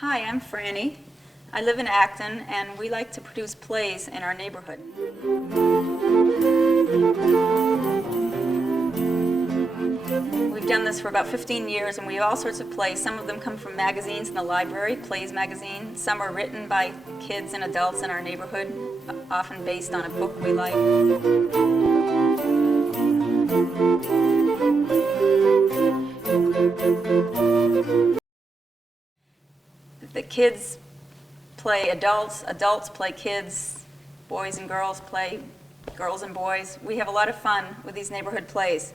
Hi, I'm Franny. I live in Acton, and we like to produce plays in our neighborhood. We've done this for about 15 years, and we have all sorts of plays. Some of them come from magazines in the library, Plays magazine. Some are written by kids and adults in our neighborhood, often based on a book we like. The kids play adults, adults play kids, boys and girls play girls and boys. We have a lot of fun with these neighborhood plays.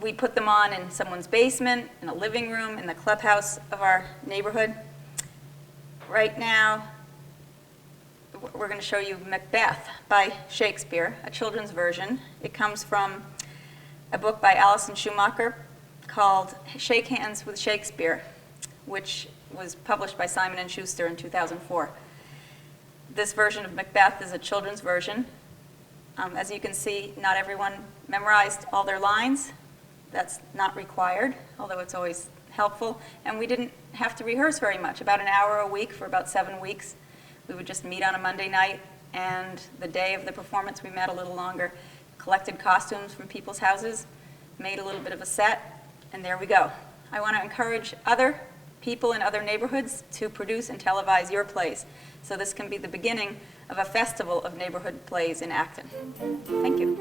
We put them on in someone's basement, in a living room, in the clubhouse of our neighborhood. Right now, we're going to show you Macbeth by Shakespeare, a children's version. It comes from a book by Alison Schumacher called Shake Hands with Shakespeare, which was published by Simon & Schuster in 2004. This version of Macbeth is a children's version. As you can see, not everyone memorized all their lines. That's not required, although it's always helpful. And we didn't have to rehearse very much, about an hour a week for about 7 weeks. We would just meet on a Monday night, and the day of the performance we met a little longer, collected costumes from people's houses, made a little bit of a set, and there we go. I want to encourage other people in other neighborhoods to produce and televise your plays. So this can be the beginning of a festival of neighborhood plays in Acton. Thank you.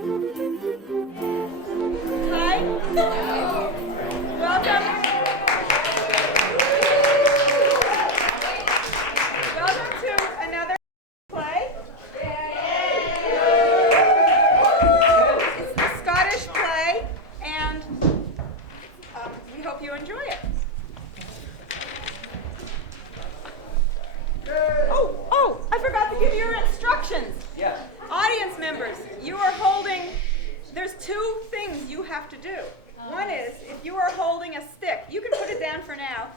Hi. Welcome. Welcome to another play. It's the Scottish play, and we hope you enjoy it. Oh, I forgot to give you your instructions. Yes. Audience members, you are holding, there's two things you have to do. One is, if you are holding a stick, you can put it down for now,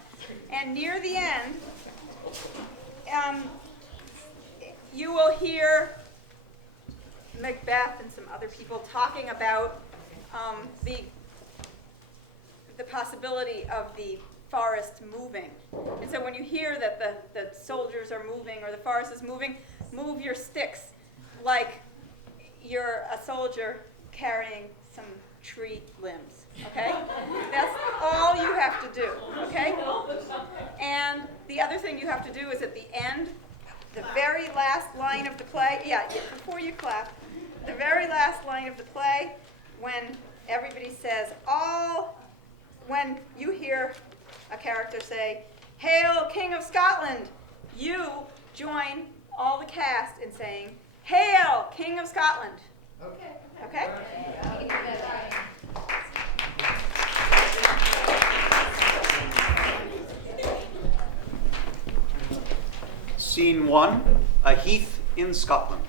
and near the end, you will hear Macbeth and some other people talking about the possibility of the forest moving. And so when you hear that the soldiers are moving or the forest is moving, move your sticks like you're a soldier carrying some tree limbs, okay? That's all you have to do, okay? And the other thing you have to do is at the end, the very last line of the play, before you clap, the very last line of the play, when everybody says when you hear a character say, "Hail, King of Scotland," you join all the cast in saying, "Hail, King of Scotland." Okay? Okay? Scene 1, a heath in Scotland.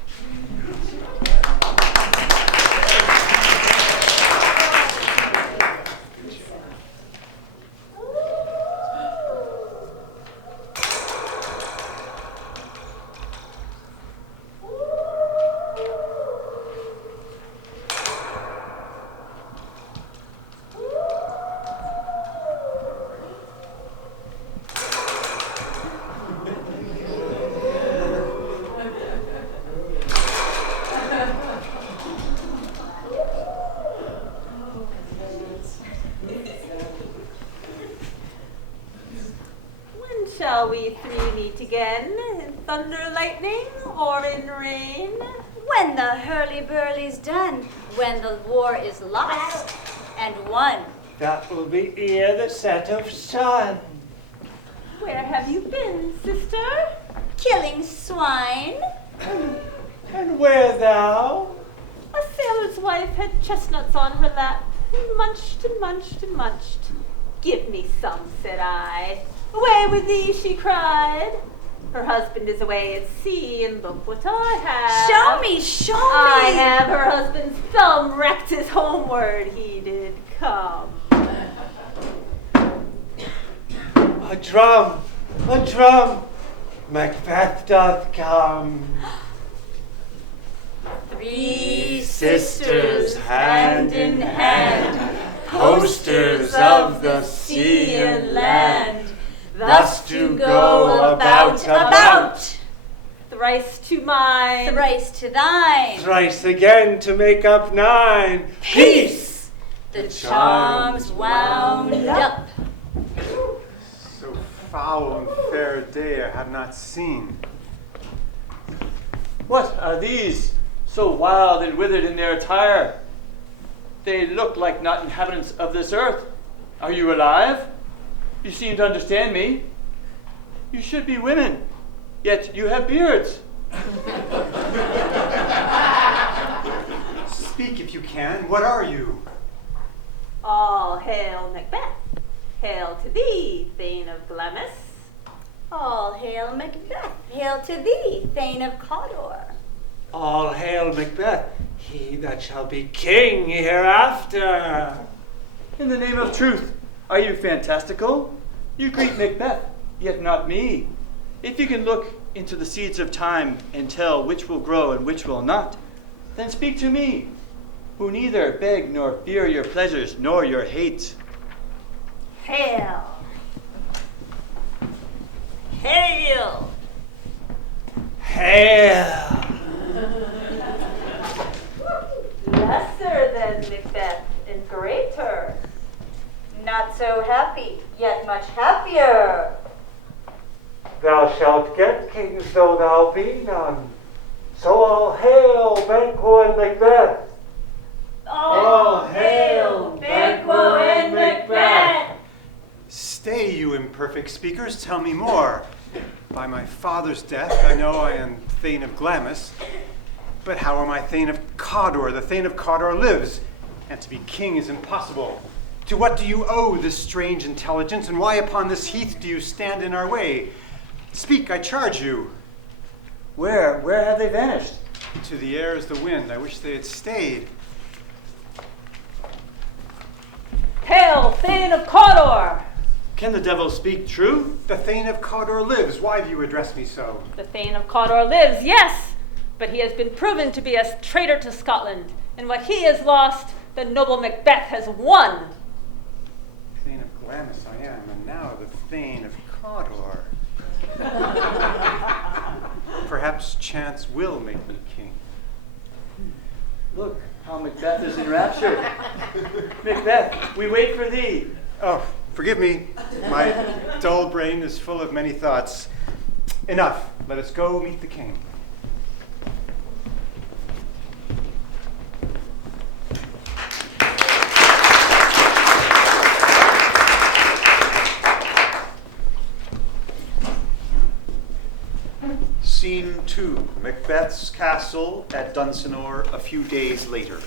Shall we three meet again in thunder, lightning, or in rain? When the hurly-burly's done, when the war is lost and won. That will be ere the set of sun. Where have you been, sister? Killing swine. And where thou? A sailor's wife had chestnuts on her lap, and munched and munched and munched. Give me some, said I. Away with thee, she cried. Her husband is away at sea, and look what I have. Show me, show me. I have her husband's thumb wrecked his homeward. He did come. A drum, Macbeth doth come. Three sisters hand in hand, posters of the sea and land. Thus to go about. Thrice to mine. Thrice to thine. Thrice again to make up 9. Peace! The charms wound up. So foul and fair a day I had not seen. What are these, so wild and withered in their attire? They look like not inhabitants of this earth. Are you alive? You seem to understand me. You should be women, yet you have beards. Speak if you can. What are you? All hail Macbeth. Hail to thee, Thane of Glamis. All hail Macbeth. Hail to thee, Thane of Cawdor. All hail Macbeth, he that shall be king hereafter. In the name of truth, are you fantastical? You greet Macbeth, yet not me. If you can look into the seeds of time and tell which will grow and which will not, then speak to me, who neither beg nor fear your pleasures nor your hate. Hail. Hail. Hail! Lesser than Macbeth and greater. Not so happy, yet much happier. Thou shalt get kings though thou be none. So all hail Banquo and Macbeth. All hail Banquo and Macbeth. Stay, you imperfect speakers, tell me more. By my father's death, I know I am Thane of Glamis. But how am I Thane of Cawdor? The Thane of Cawdor lives, and to be king is impossible. To what do you owe this strange intelligence, and why upon this heath do you stand in our way? Speak, I charge you. Where have they vanished? To the air as the wind. I wish they had stayed. Hail Thane of Cawdor. Can the devil speak true? The Thane of Cawdor lives. Why do you address me so? The Thane of Cawdor lives, yes, but he has been proven to be a traitor to Scotland, and what he has lost, the noble Macbeth has won. Thane of Glamis I am, and now the Thane of Cawdor. Perhaps chance will make me king. Look how Macbeth is enraptured. Macbeth, we wait for thee. Oh, forgive me. My dull brain is full of many thoughts. Enough. Let us go meet the king. Scene 2, Macbeth's castle at Dunsinore a few days later.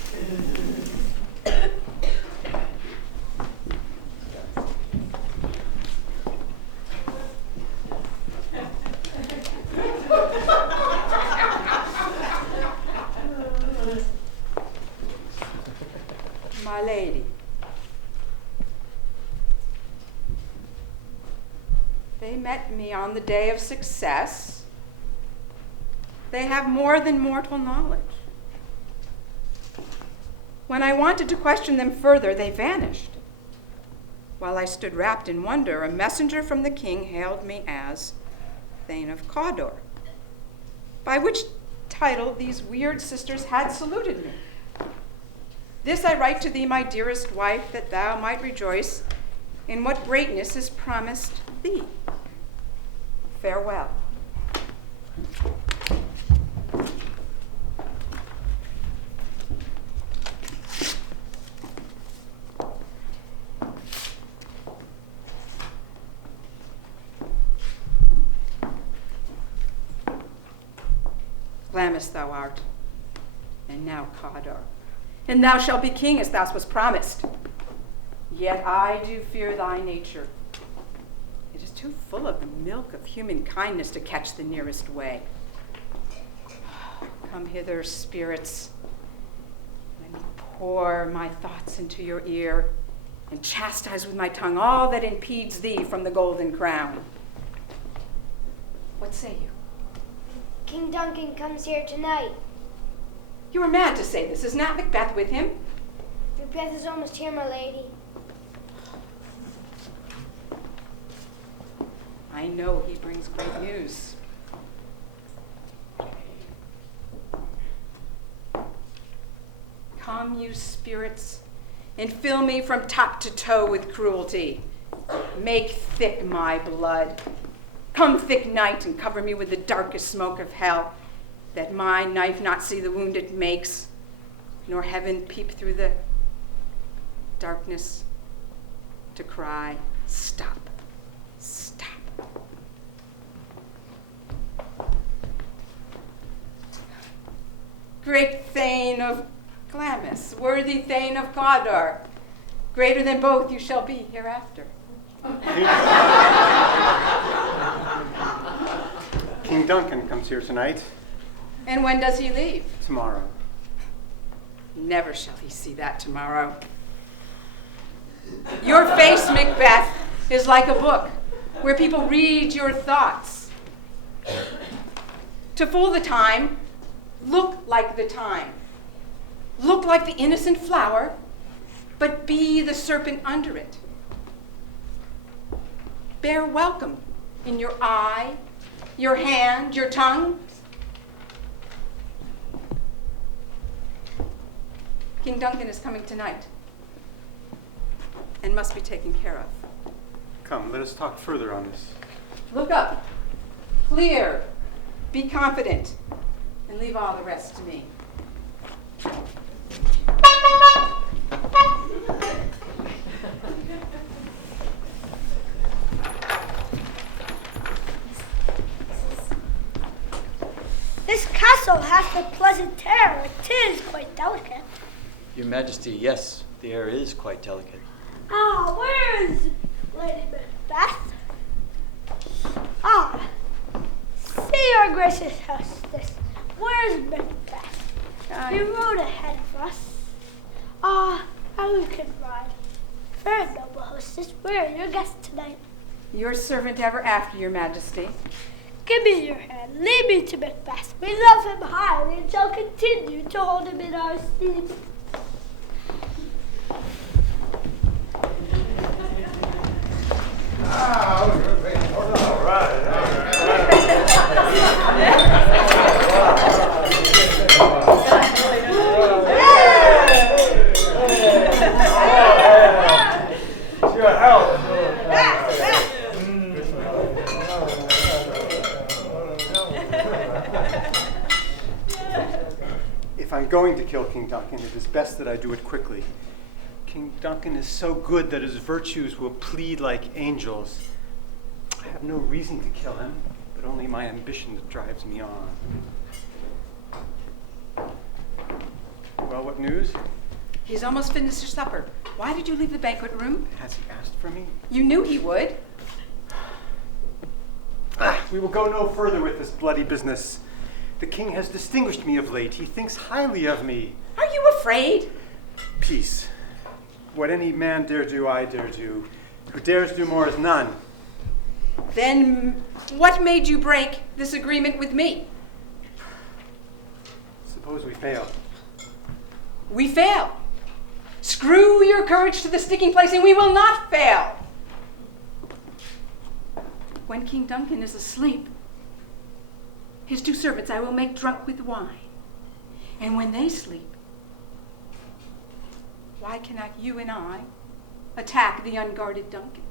My lady, they met me on the day of success. They have more than mortal knowledge. When I wanted to question them further, they vanished. While I stood wrapped in wonder, a messenger from the king hailed me as Thane of Cawdor, by which title these weird sisters had saluted me. This I write to thee, my dearest wife, that thou might rejoice in what greatness is promised thee. Farewell. Glamis thou art, and now Cawdor, and thou shalt be king as thou wast promised. Yet I do fear thy nature. It is too full of the milk of human kindness to catch the nearest way. Come hither, spirits. Let me pour my thoughts into your ear and chastise with my tongue all that impedes thee from the golden crown. What say you? King Duncan comes here tonight. You are mad to say this. Is not Macbeth with him? Macbeth is almost here, my lady. I know he brings great news. Come, you spirits, and fill me from top to toe with cruelty. Make thick my blood. Come, thick night, and cover me with the darkest smoke of hell, that my knife not see the wound it makes, nor heaven peep through the darkness to cry, stop, stop. Great Thane of Glamis, worthy Thane of Cawdor, greater than both you shall be hereafter. King Duncan comes here tonight. And when does he leave? Tomorrow. Never shall he see that tomorrow. Your face, MacBeth, is like a book where people read your thoughts. To fool the time, look like the time. Look like the innocent flower, but be the serpent under it. Bear welcome in your eye, your hand, your tongue. King Duncan is coming tonight and must be taken care of. Come, let us talk further on this. Look up, clear, be confident, and leave all the rest to me. This castle hath a pleasant air. 'Tis quite delicate. Your Majesty, yes, the air is quite delicate. Ah, where is Lady Macbeth? Ah, see your gracious hostess. Where's Macbeth? You rode ahead of us. Ah, how you can ride. Very noble hostess, where are your guests tonight? Your servant ever after, your Majesty. Give me your hand. Lead me to Macbeth. We love him highly and shall continue to hold him in our esteem. All right. Your health. If I'm going to kill King Duncan, it is best that I do it quickly. King Duncan is so good that his virtues will plead like angels. I have no reason to kill him, but only my ambition that drives me on. Well, what news? He's almost finished his supper. Why did you leave the banquet room? Has he asked for me? You knew he would. We will go no further with this bloody business. The king has distinguished me of late. He thinks highly of me. Are you afraid? Peace. What any man dare do, I dare do. Who dares do more is none. Then what made you break this agreement with me? Suppose we fail. We fail. Screw your courage to the sticking place and we will not fail. When King Duncan is asleep, his two servants I will make drunk with wine. And when they sleep, why cannot you and I attack the unguarded Duncan?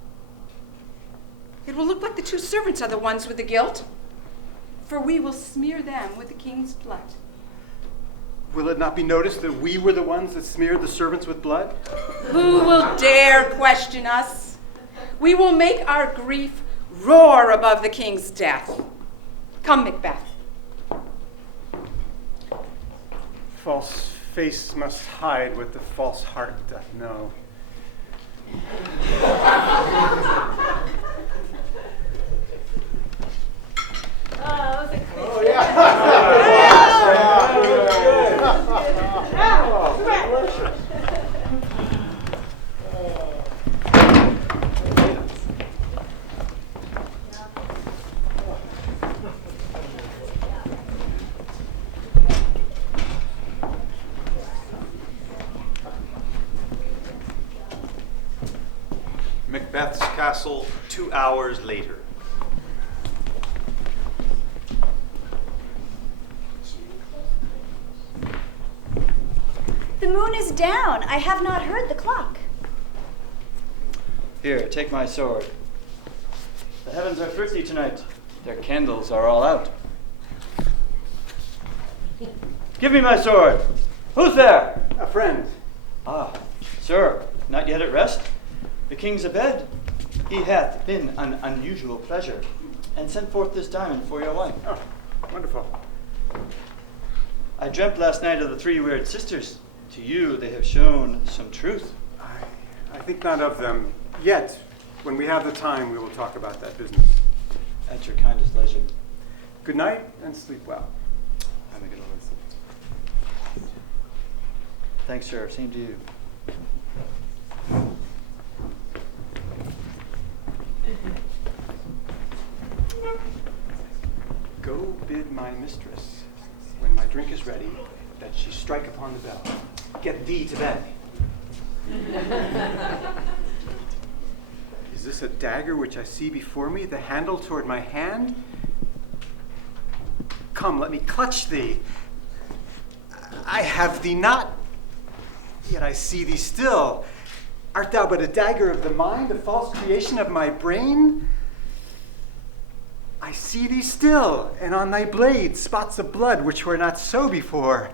It will look like the two servants are the ones with the guilt, for we will smear them with the king's blood. Will it not be noticed that we were the ones that smeared the servants with blood? Who will dare question us? We will make our grief roar above the king's death. Come, Macbeth. False face must hide what the false heart doth know. Macbeth's castle 2 hours later. moon is down. I have not heard the clock. Here, take my sword. The heavens are thirsty tonight. Their candles are all out. Give me my sword. Who's there? A friend. Ah, sir, not yet at rest? The king's abed. He hath been an unusual pleasure, and sent forth this diamond for your wife. Oh, wonderful. I dreamt last night of the three weird sisters. To you they have shown some truth. I think not of them yet. When we have the time, we will talk about that business. At your kindest leisure. Good night and sleep well. I'm a good listen. Thanks, sir. Same to you. Go bid my mistress, when my drink is ready, that she strike upon the bell. Get thee to bed. Is this a dagger which I see before me, the handle toward my hand? Come, let me clutch thee. I have thee not, yet I see thee still. Art thou but a dagger of the mind, a false creation of my brain? I see thee still, and on thy blade spots of blood which were not so before.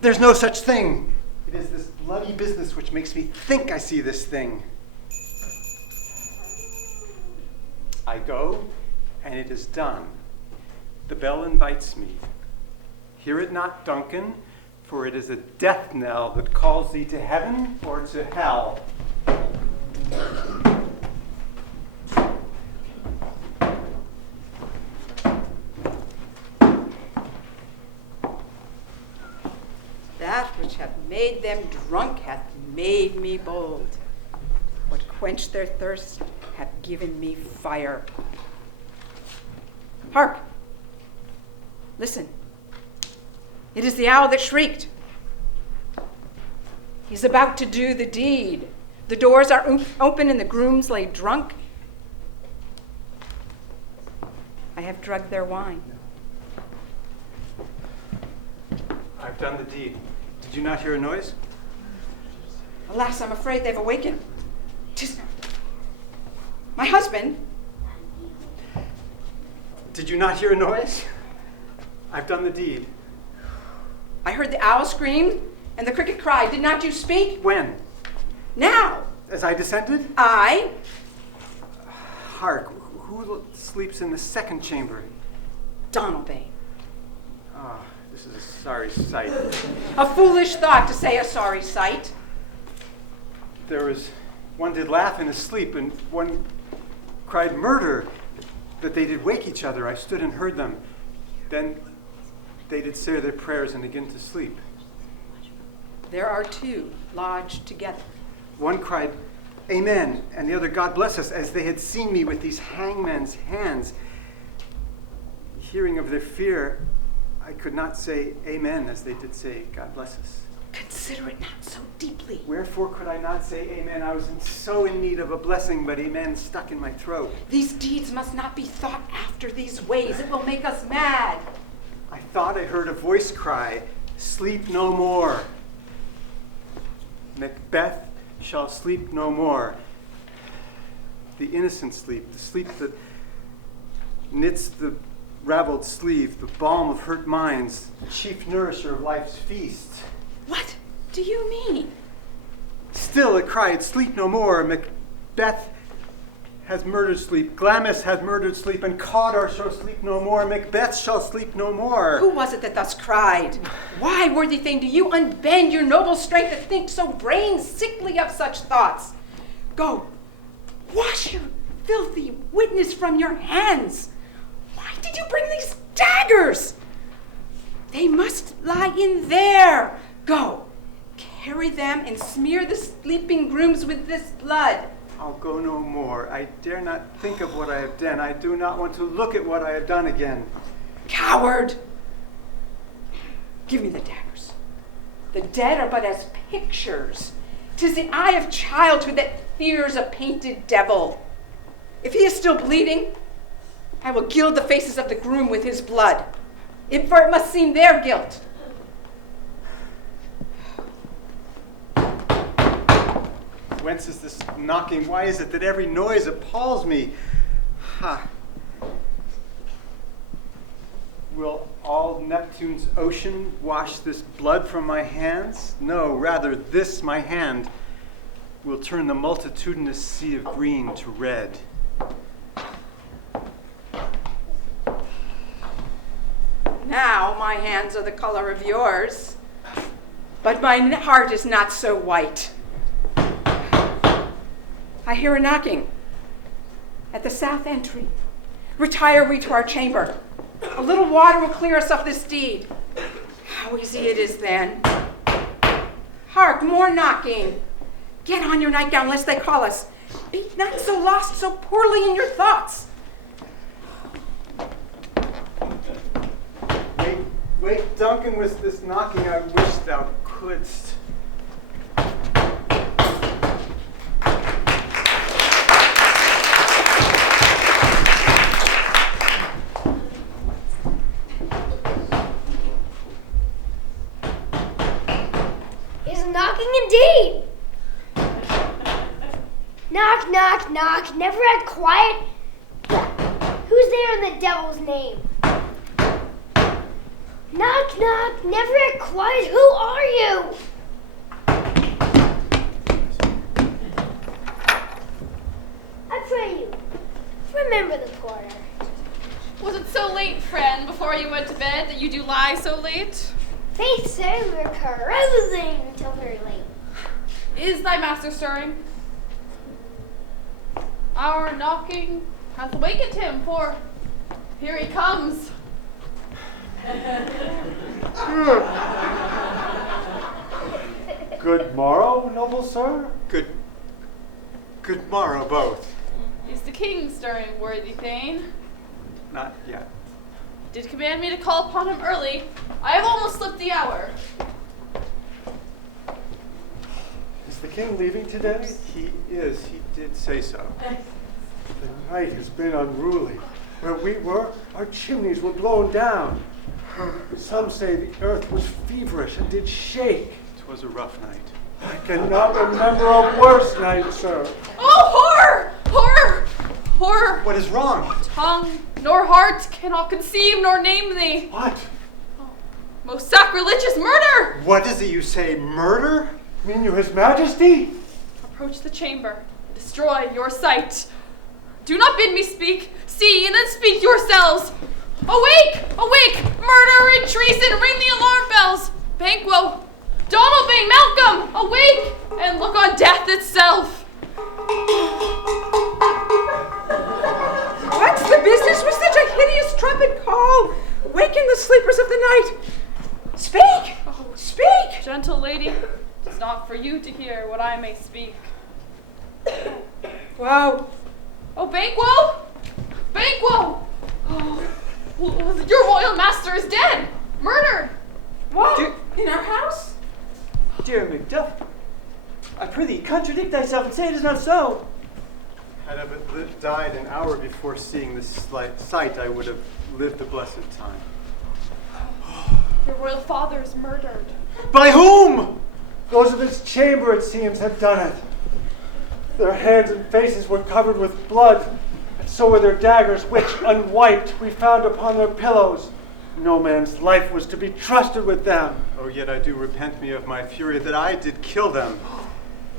There's no such thing. It is this bloody business which makes me think I see this thing. I go, and it is done. The bell invites me. Hear it not, Duncan, for it is a death knell that calls thee to heaven or to hell. That which hath made them drunk hath made me bold. What quenched their thirst hath given me fire. Hark! Listen. It is the owl that shrieked. He's about to do the deed. The doors are open and the grooms lay drunk. I have drugged their wine. I've done the deed. Did you not hear a noise? Alas, I'm afraid they've awakened. 'Tis my husband. Did you not hear a noise? I've done the deed. I heard the owl scream and the cricket cry. Did not you speak? When? Now. As I descended? I. Hark, who sleeps in the second chamber? Donalbain. Ah, this is a sorry sight. A foolish thought to say a sorry sight. There was one did laugh in his sleep, and one cried murder, that they did wake each other. I stood and heard them. Then they did say their prayers and again to sleep. There are two lodged together. One cried, Amen, and the other, God bless us, as they had seen me with these hangman's hands. Hearing of their fear, I could not say Amen as they did say, God bless us. Consider it not so deeply. Wherefore could I not say Amen? I was so in need of a blessing, but Amen stuck in my throat. These deeds must not be thought after these ways. It will make us mad. I thought I heard a voice cry, Sleep no more. MacBeth shall sleep no more. The innocent sleep, the sleep that knits the raveled sleeve, the balm of hurt minds, the chief nourisher of life's feast. What do you mean? Still it cried, Sleep no more. MacBeth has murdered sleep. Glamis hath murdered sleep, and Cawdor shall sleep no more. MacBeth shall sleep no more. Who was it that thus cried? Why, worthy thing, do you unbend your noble strength to think so brain sickly of such thoughts? Go, wash your filthy witness from your hands. Why did you bring these daggers? They must lie in there. Go, carry them and smear the sleeping grooms with this blood. I'll go no more. I dare not think of what I have done. I do not want to look at what I have done again. Coward! Give me the daggers. The dead are but as pictures. 'Tis the eye of childhood that fears a painted devil. If he is still bleeding, I will gild the faces of the groom with his blood, for it must seem their guilt. Whence is this knocking? Why is it that every noise appalls me? Ha! Will all Neptune's ocean wash this blood from my hands? No, rather this my hand will turn the multitudinous sea of green to red. Now my hands are the color of yours, but my heart is not so white. I hear a knocking at the south entry. Retire we to our chamber. A little water will clear us of this deed. How easy it is then. Hark, more knocking. Get on your nightgown lest they call us. Be not so lost so poorly in your thoughts. Wait, Duncan, with this knocking, I wish thou couldst. He's knocking indeed. Knock, knock, knock. Never had quiet. Who's there in the devil's name? Knock, knock. Never had quiet. Who are you? I pray you, remember the porter. Was it so late, friend, before you went to bed, that you do lie so late? Faith, sir, we were carousing until very late. Is thy master stirring? Our knocking hath awakened him, for here he comes. Good morrow, noble sir. Good morrow, both. Is the king stirring, worthy Thane? Not yet. Did command me to call upon him early. I have almost slipped the hour. Is the king leaving today? He is. He did say so. The night has been unruly. Where we were, our chimneys were blown down. Some say the earth was feverish and did shake. 'Twas a rough night. I cannot remember a worse night, sir. Oh, horror! Horror! Horror! What is wrong? Tongue nor heart cannot conceive nor name thee. What? Most sacrilegious murder! What is it you say? Murder? Mean you his majesty? Approach the chamber and destroy your sight. Do not bid me speak. See, and then speak yourselves. Awake! Awake! Murder and treason! Ring the alarm bells! Banquo! Donalbain! Malcolm! Awake! And look on death itself! What's the business with such a hideous trumpet call? Waken the sleepers of the night. Speak! Speak! Gentle lady, it is not for you to hear what I may speak. Whoa. Oh, Banquo! Banquo! Oh, your royal master is dead! Murdered! What? In our house? Dear Macduff, I prithee, contradict thyself and say it is not so. Had I but died an hour before seeing this sight, I would have lived the blessed time. Your royal father is murdered. By whom? Those of his chamber, it seems, had done it. Their hands and faces were covered with blood, and so were their daggers, which, unwiped, we found upon their pillows. No man's life was to be trusted with them. Oh, yet I do repent me of my fury that I did kill them.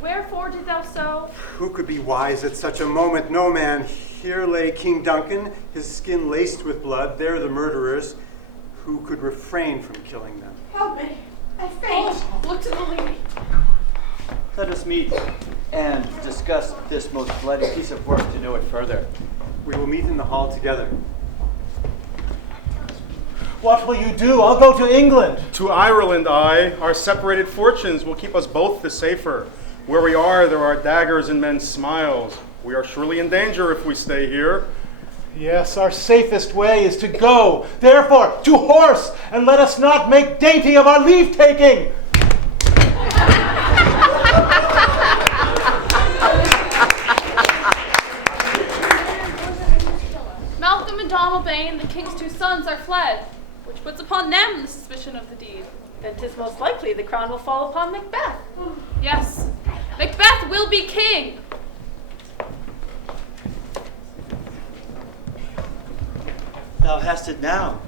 Wherefore did thou so? Who could be wise at such a moment? No man. Here lay King Duncan, his skin laced with blood. There the murderers. Who could refrain from killing them? Help me. I faint. Oh, look to the lady. Let us meet and discuss this most bloody piece of work to know it further. We will meet in the hall together. What will you do? I'll go to England. To Ireland, our separated fortunes will keep us both the safer. Where we are, there are daggers in men's smiles. We are surely in danger if we stay here. Yes, our safest way is to go. Therefore, to horse, and let us not make dainty of our leave-taking. Malcolm and Donalbain, the king's two sons, are fled, which puts upon them the suspicion of the deed. Then 'tis most likely the crown will fall upon Macbeth. Yes, Macbeth will be king. Thou hast it now.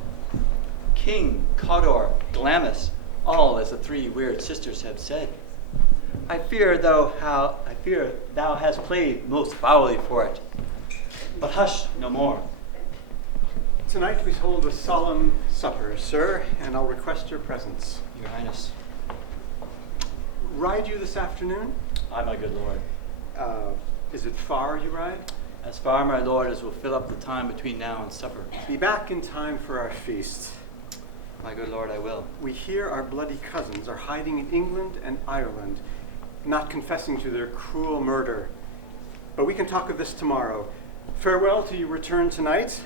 King, Cawdor, Glamis, all as the three weird sisters have said. I fear thou hast played most foully for it. But hush no more. Tonight we hold a solemn supper, sir, and I'll request your presence. Your Highness. Ride you this afternoon? Aye, my good lord. Is it far you ride? As far, my lord, as will fill up the time between now and supper. Be back in time for our feast. My good lord, I will. We hear our bloody cousins are hiding in England and Ireland, not confessing to their cruel murder. But we can talk of this tomorrow. Farewell till you return tonight.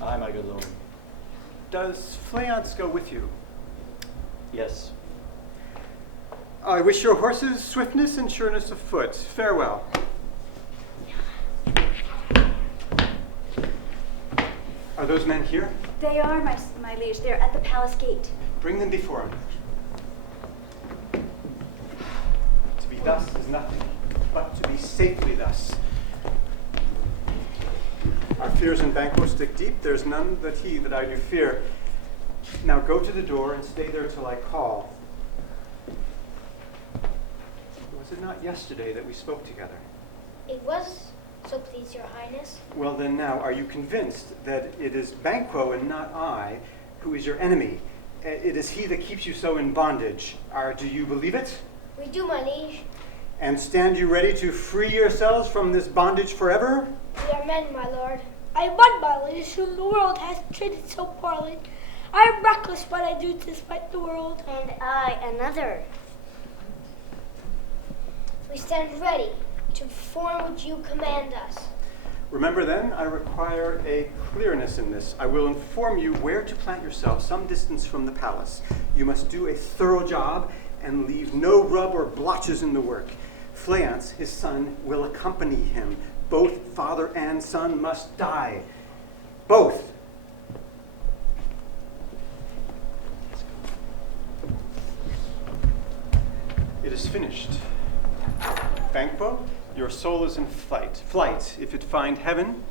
Aye, my good lord. Does Fleance go with you? Yes. I wish your horses swiftness and sureness of foot. Farewell. Are those men here? They are, my liege. They're at the palace gate. Bring them before him. To be thus is nothing, but to be safely thus. Our fears in Banquo stick deep. There's none but he that I do fear. Now go to the door and stay there till I call. Was it not yesterday that we spoke together? It was, so please your highness. Well then now, are you convinced that it is Banquo and not I who is your enemy? It is he that keeps you so in bondage. Do you believe it? We do, my liege. And stand you ready to free yourselves from this bondage forever? We are men, my lord. I am one, my liege, whom the world has treated so poorly. I am reckless what I do to spite the world. And I another. We stand ready to perform what you command us. Remember then, I require a clearness in this. I will inform you where to plant yourself some distance from the palace. You must do a thorough job and leave no rub or blotches in the work. Fleance, his son, will accompany him. Both father and son must die. Both. It is finished. Banquo, your soul is in flight. Flight. If it find heaven,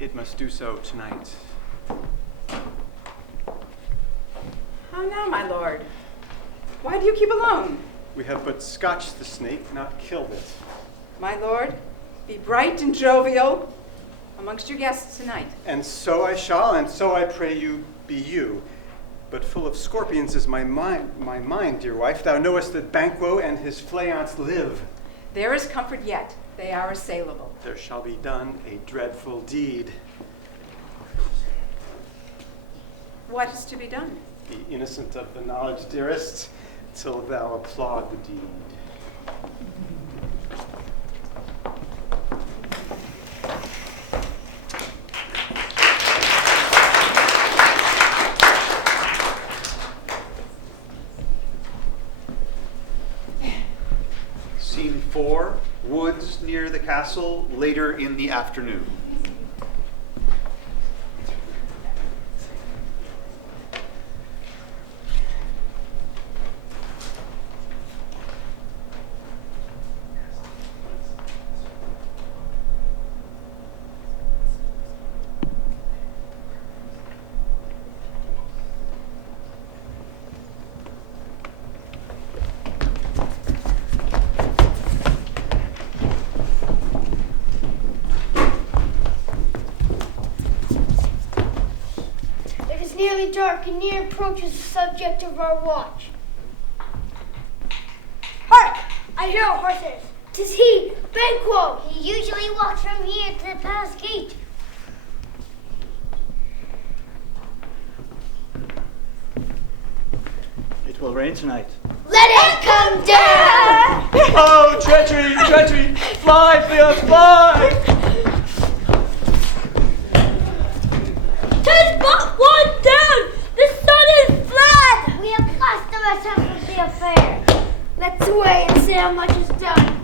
it must do so tonight. How now, my lord? Why do you keep alone? We have but scotched the snake, not killed it. My lord, be bright and jovial amongst your guests tonight. And so I shall, and so I pray you be you. But full of scorpions is my mind, dear wife. Thou knowest that Banquo and his Fleance live. There is comfort yet. They are assailable. There shall be done a dreadful deed. What is to be done? Be innocent of the knowledge, dearest, till thou applaud the deed. Scene 4, woods near the castle, later in the afternoon. Nearly dark and near approaches the subject of our watch. Hark! I hear horses. 'Tis he, Banquo. He usually walks from here to the palace gate. It will rain tonight. Let it come down! Oh, treachery, treachery! Fly, Fleance, fly! 'Tis but one down! The sun is fled! We have lost ourselves of the affair. Let's wait and see how much is done.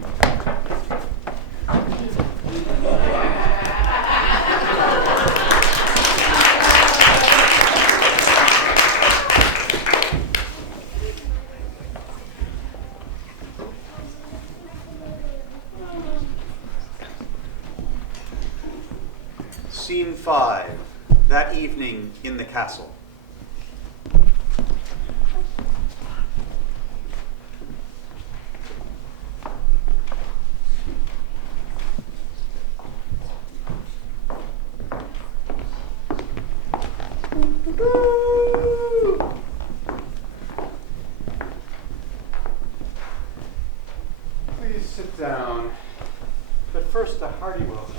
5, that evening in the castle. Please sit down. But first, a hearty welcome.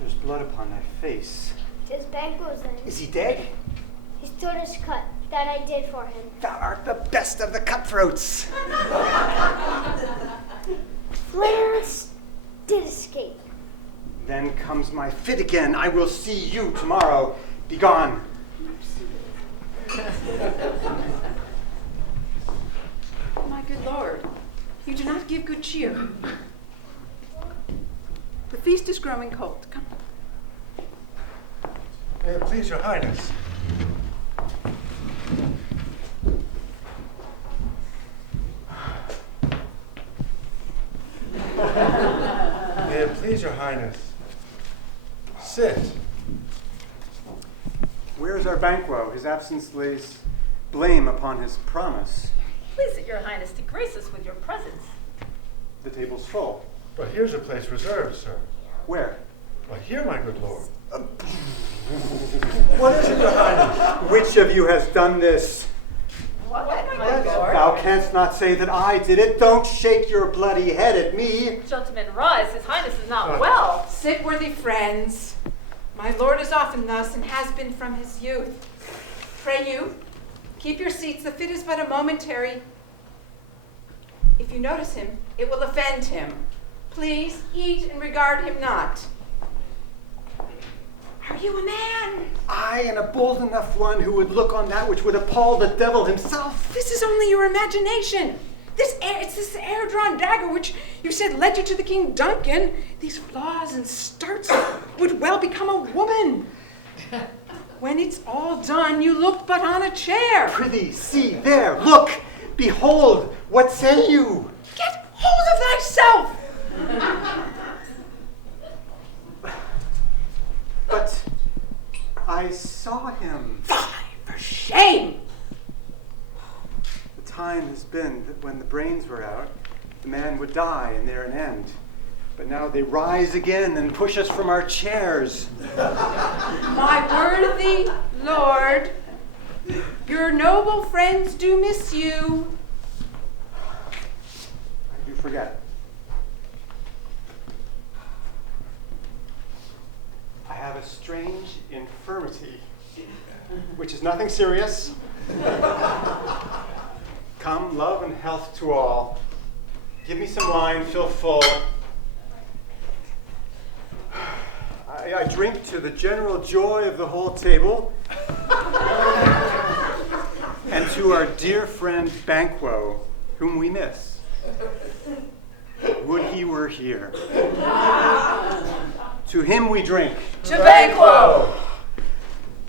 There's blood upon thy face. 'Tis Banquo's then. Is he dead? He stood his cut that I did for him. Thou art the best of the cutthroats. Clarence did escape. Then comes my fit again. I will see you tomorrow. Begone. My good lord, you do not give good cheer. The feast is growing cold. Come. May it please your highness. May it please your highness. Sit. Where is our Banquo? His absence lays blame upon his promise. Please it your highness to grace us with your presence. The table's full. But here's a place reserved, sir. Where? Why, here, my good lord. What is it, your highness? Which of you has done this? What, my lord? Thou canst not say that I did it. Don't shake your bloody head at me. Gentlemen, rise. His highness is not well. Sit, worthy friends. My lord is often thus, and has been from his youth. Pray you, keep your seats. The fit is but a momentary. If you notice him, it will offend him. Please eat and regard him not. Are you a man? I, and a bold enough one who would look on that which would appall the devil himself. This is only your imagination. It's this air-drawn dagger which you said led you to the King Duncan. These flaws and starts would well become a woman. When it's all done, you looked but on a chair. Prithee, see, there, look, behold, what say you? Get hold of thyself. But I saw him. Fie, for shame. The time has been that when the brains were out, the man would die and there an end. But now they rise again and push us from our chairs. My worthy lord, your noble friends do miss you. I do forget. I have a strange infirmity, which is nothing serious. Come, love and health to all. Give me some wine, fill full. I drink to the general joy of the whole table and to our dear friend Banquo, whom we miss. Would he were here. To him we drink. To Banquo!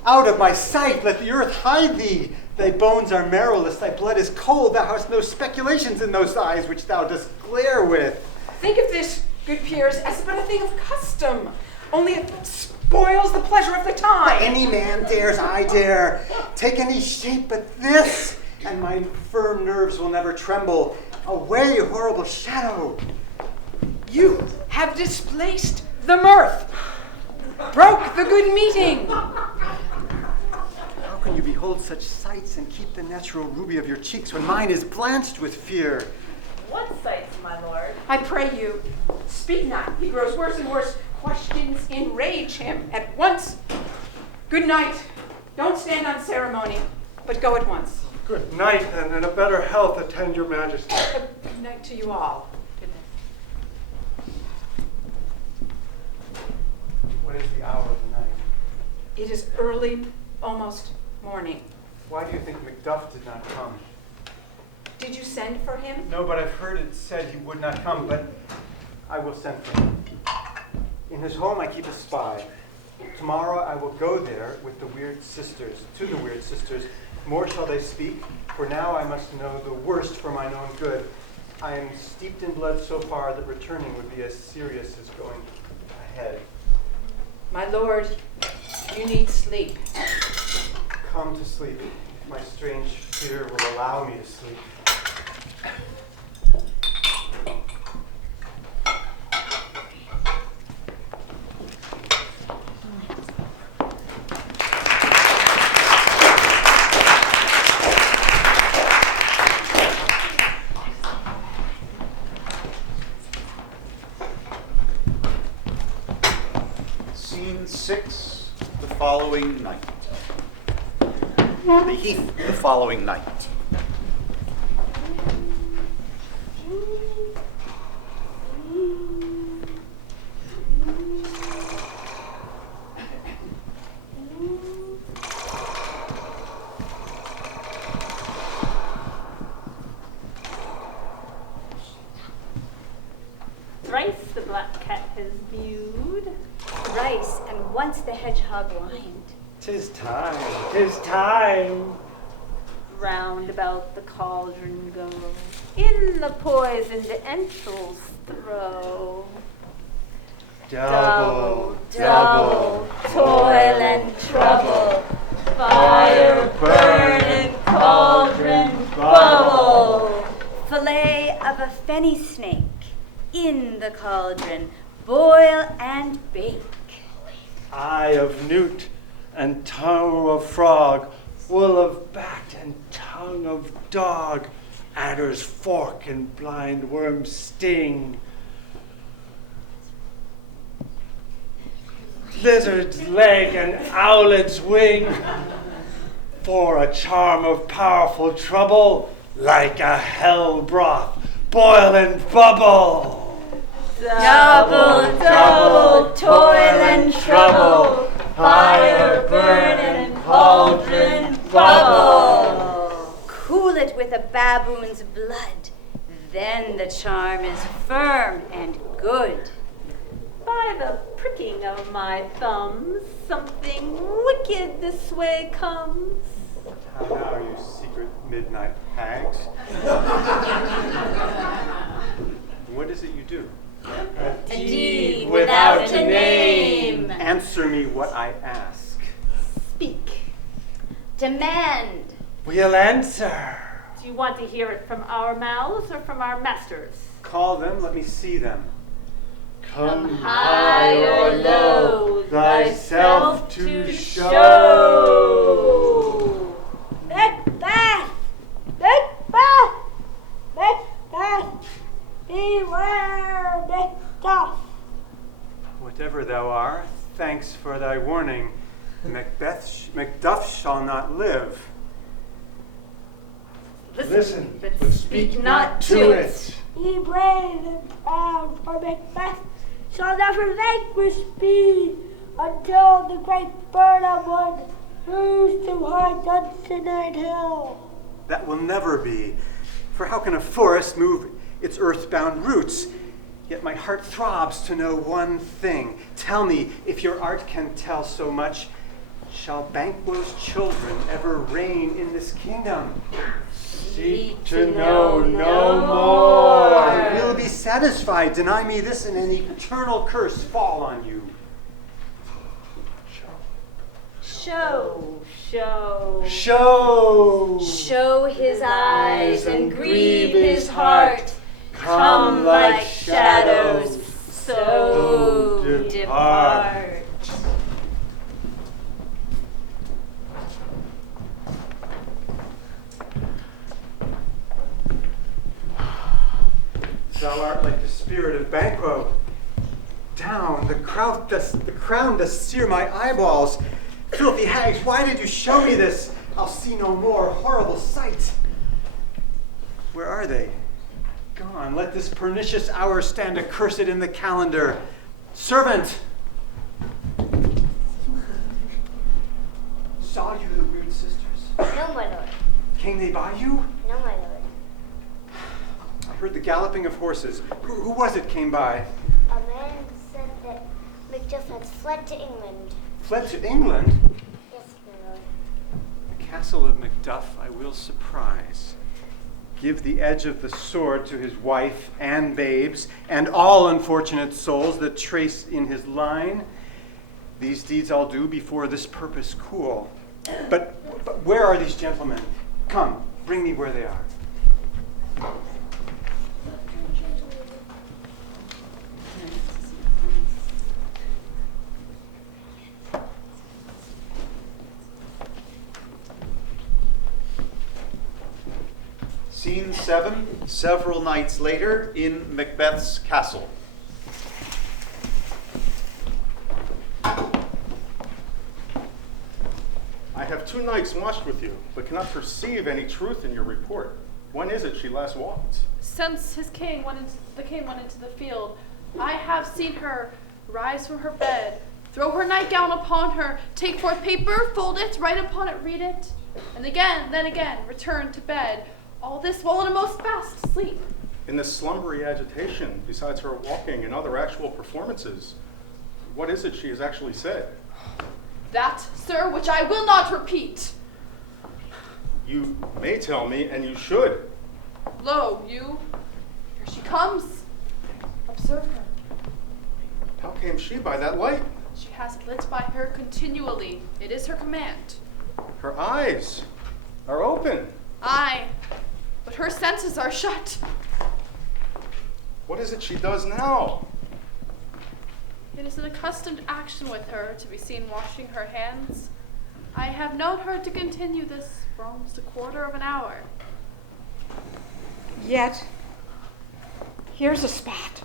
Out of my sight, let the earth hide thee. Thy bones are marrowless, thy blood is cold. Thou hast no speculations in those eyes which thou dost glare with. Think of this, good peers, as but a thing of custom. Only it spoils the pleasure of the time. Any man dares, I dare. Take any shape but this, and my firm nerves will never tremble. Away, horrible shadow. You have displaced the mirth, broke the good meeting. How can you behold such sights and keep the natural ruby of your cheeks when mine is blanched with fear? What sights, my lord? I pray you, speak not. He grows worse and worse. Questions enrage him at once. Good night. Don't stand on ceremony, but go at once. Good night, and a better health attend your majesty. Good night to you all. Good night. What is the hour of the night? It is early, almost morning. Why do you think MacBeth did not come? Did you send for him? No, but I've heard it said he would not come, but I will send for him. In his home I keep a spy. Tomorrow I will go there with the weird sisters, to the weird sisters. More shall they speak, for now I must know the worst for mine own good. I am steeped in blood so far that returning would be as serious as going ahead. My lord, you need sleep. Come to sleep, if my strange fear will allow me to sleep. Scene 6, the following night. The heath the following night. Thrice the black cat has mewed. Thrice, and once the hedgehog whined. 'Tis time, 'tis time. Round about the cauldron go, in the poisoned entrails throw. Double, double, toil and trouble, fire burning, cauldron bubble. Fillet of a fenny snake, in the cauldron, boil and bake. Eye of newt and tongue of frog, wool of bat and tongue of dog, adder's fork and blind worm's sting, lizard's leg and owlet's wing, for a charm of powerful trouble, like a hell broth, boil and bubble. Double, double, toil and trouble, fire burning, cauldron bubble. Cool it with a baboon's blood, then the charm is firm and good. By the pricking of my thumbs, something wicked this way comes. How now, you secret midnight hags? What is it you do? A deed without a name. Answer me what I ask. Speak. Demand. We'll answer. Do you want to hear it from our mouths or from our masters? Call them, let me see them. Come high or low, thyself to show. Macbeth! Macbeth! Macbeth! Beware, Macduff! Whatever thou art, thanks for thy warning. Macduff shall not live. Listen, but speak not to it. Ye brave and proud, for Macbeth shall never vanquish be until the great Birnam one moves to high Dunsinane Hill. That will never be. For how can a forest move its earthbound roots? Yet my heart throbs to know one thing. Tell me, if your art can tell so much, shall Banquo's children ever reign in this kingdom? Seek to know no more. I will be satisfied. Deny me this, and an eternal curse fall on you. Show, show. Show. Show his eyes and grieve his heart. Come like shadows, so depart. Thou art like the spirit of Banquo. Down, the crown does sear my eyeballs. Filthy hags, why did you show me this? I'll see no more horrible sight. Where are they? Gone. Let this pernicious hour stand accursed in the calendar. Servant! Saw you the weird sisters? No, my lord. Came they by you? No, my lord. I heard the galloping of horses. Who was it came by? A man said that Macduff had fled to England. Fled to England? Yes, my lord. The castle of Macduff I will surprise. give the edge of the sword to his wife and babes, and all unfortunate souls that trace in his line. These deeds I'll do before this purpose cool. But where are these gentlemen? Come, bring me where they are. Scene 7, several nights later in Macbeth's castle. I have 2 nights watched with you, but cannot perceive any truth in your report. When is it she last walked? Since the king went into the field, I have seen her rise from her bed, throw her nightgown upon her, take forth paper, fold it, write upon it, read it, and then again, return to bed. All this while in a most fast sleep. In this slumbery agitation, besides her walking and other actual performances, what is it she has actually said? That, sir, which I will not repeat. You may tell me, and you should. Lo, you, here she comes. Observe her. How came she by that light? She has it lit by her continually. It is her command. Her eyes are open. Aye, but her senses are shut. What is it she does now? It is an accustomed action with her to be seen washing her hands. I have known her to continue this for almost a quarter of an hour. Yet, here's a spot.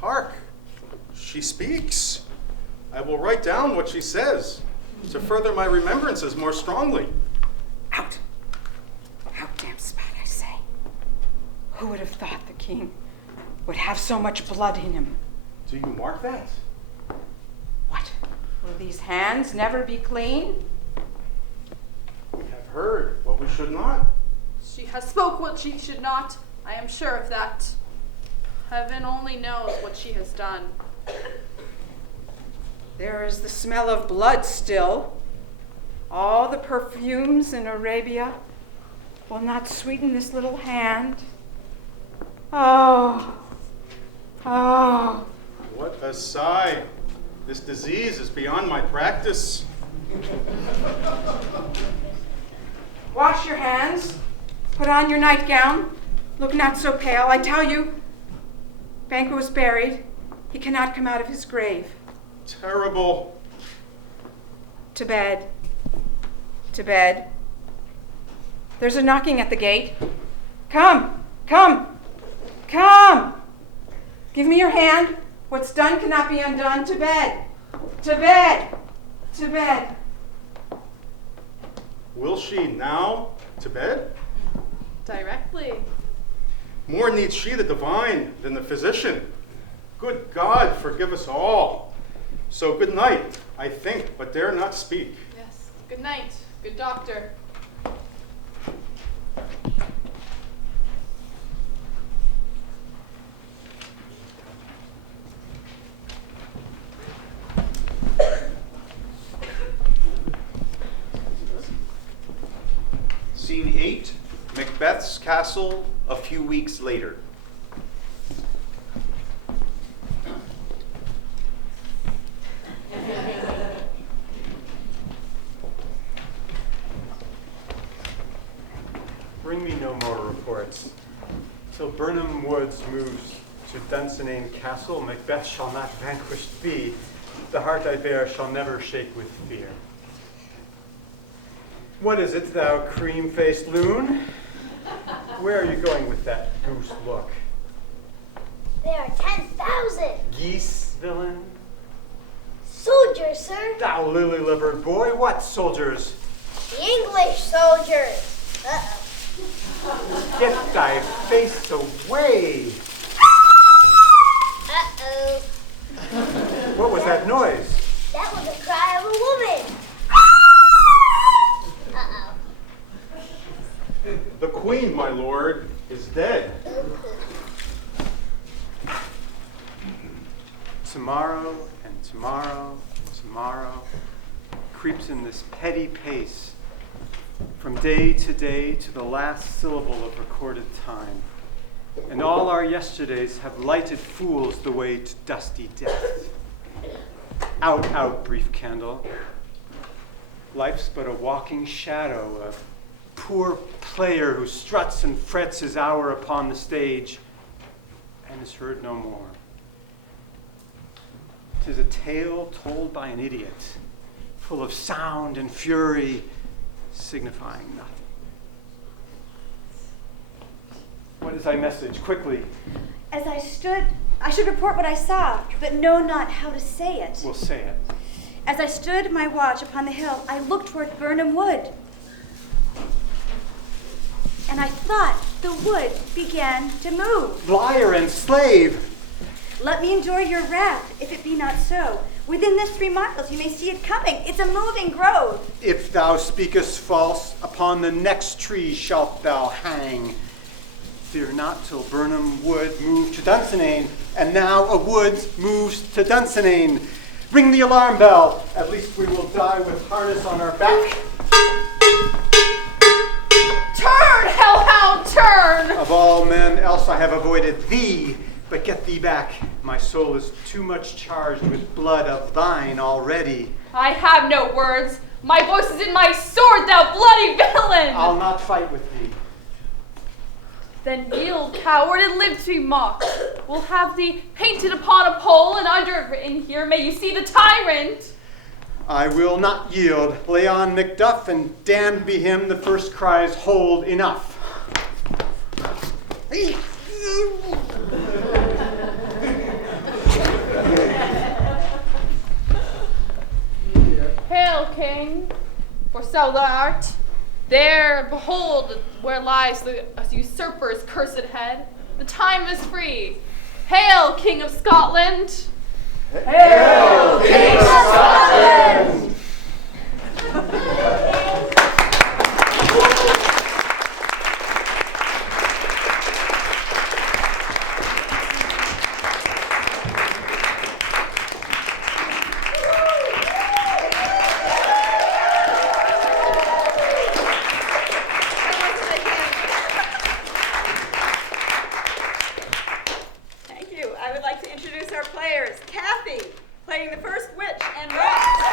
Hark, she speaks. I will write down what she says to further my remembrances more strongly. Out. Out, damn spot, I say. Who would have thought the king would have so much blood in him? Do you mark that? What? Will these hands never be clean? We have heard what we should not. She has spoke what she should not. I am sure of that. Heaven only knows what she has done. There is the smell of blood still. All the perfumes in Arabia will not sweeten this little hand. Oh, oh. What a sigh. This disease is beyond my practice. Wash your hands. Put on your nightgown. Look not so pale. I tell you, Banquo is buried. He cannot come out of his grave. Terrible. To bed. To bed. There's a knocking at the gate. Come, come, come. Give me your hand. What's done cannot be undone. To bed. To bed. To bed. Will she now to bed? Directly. More needs she the divine than the physician. Good God, forgive us all. So good night, I think, but dare not speak. Yes. Good night, good doctor. Scene 8, Macbeth's castle a few weeks later. Bring me no more reports. Till Burnham Woods moves to Dunsinane Castle, Macbeth shall not vanquished be. The heart I bear shall never shake with fear. What is it, thou cream-faced loon? Where are you going with that goose look? There are 10,000 Geese, villain? soldiers, sir. Thou lily-livered boy, what soldiers? The English soldiers. Uh-oh. Get thy face away! Uh-oh. What was that noise? That was the cry of a woman. Uh-oh. The queen, my lord, is dead. Tomorrow and tomorrow and tomorrow creeps in this petty pace. from day to the last syllable of recorded time. And all our yesterdays have lighted fools the way to dusty death. Out, out, brief candle. Life's but a walking shadow, a poor player who struts and frets his hour upon the stage and is heard no more. 'Tis a tale told by an idiot, full of sound and fury, signifying nothing. What is thy message? Quickly. As I stood, I should report what I saw, but know not how to say it. We'll say it. As I stood my watch upon the hill, I looked toward Burnham Wood. And I thought the wood began to move. Liar and slave! Let me enjoy your wrath, if it be not so. Within this 3 miles you may see it coming. It's a moving grove. If thou speakest false, upon the next tree shalt thou hang. Fear not till Burnham Wood move to Dunsinane, and now a wood moves to Dunsinane. Ring the alarm bell. At least we will die with harness on our back. Turn, hellhound, turn! Of all men else I have avoided thee, but get thee back. My soul is too much charged with blood of thine already. I have no words. My voice is in my sword, thou bloody villain! I'll not fight with thee. Then yield, coward, and live to be mocked. We'll have thee painted upon a pole, and under it written here, may you see the tyrant. I will not yield. Lay on Macduff, and damned be him the first cries, hold, enough. Hail, king, for so thou art. There, behold, where lies the usurper's cursed head. The time is free. Hail, King of Scotland! Hail, King of Scotland! Thank you. I would like to introduce our players. Kathy, playing the first witch, and Ross.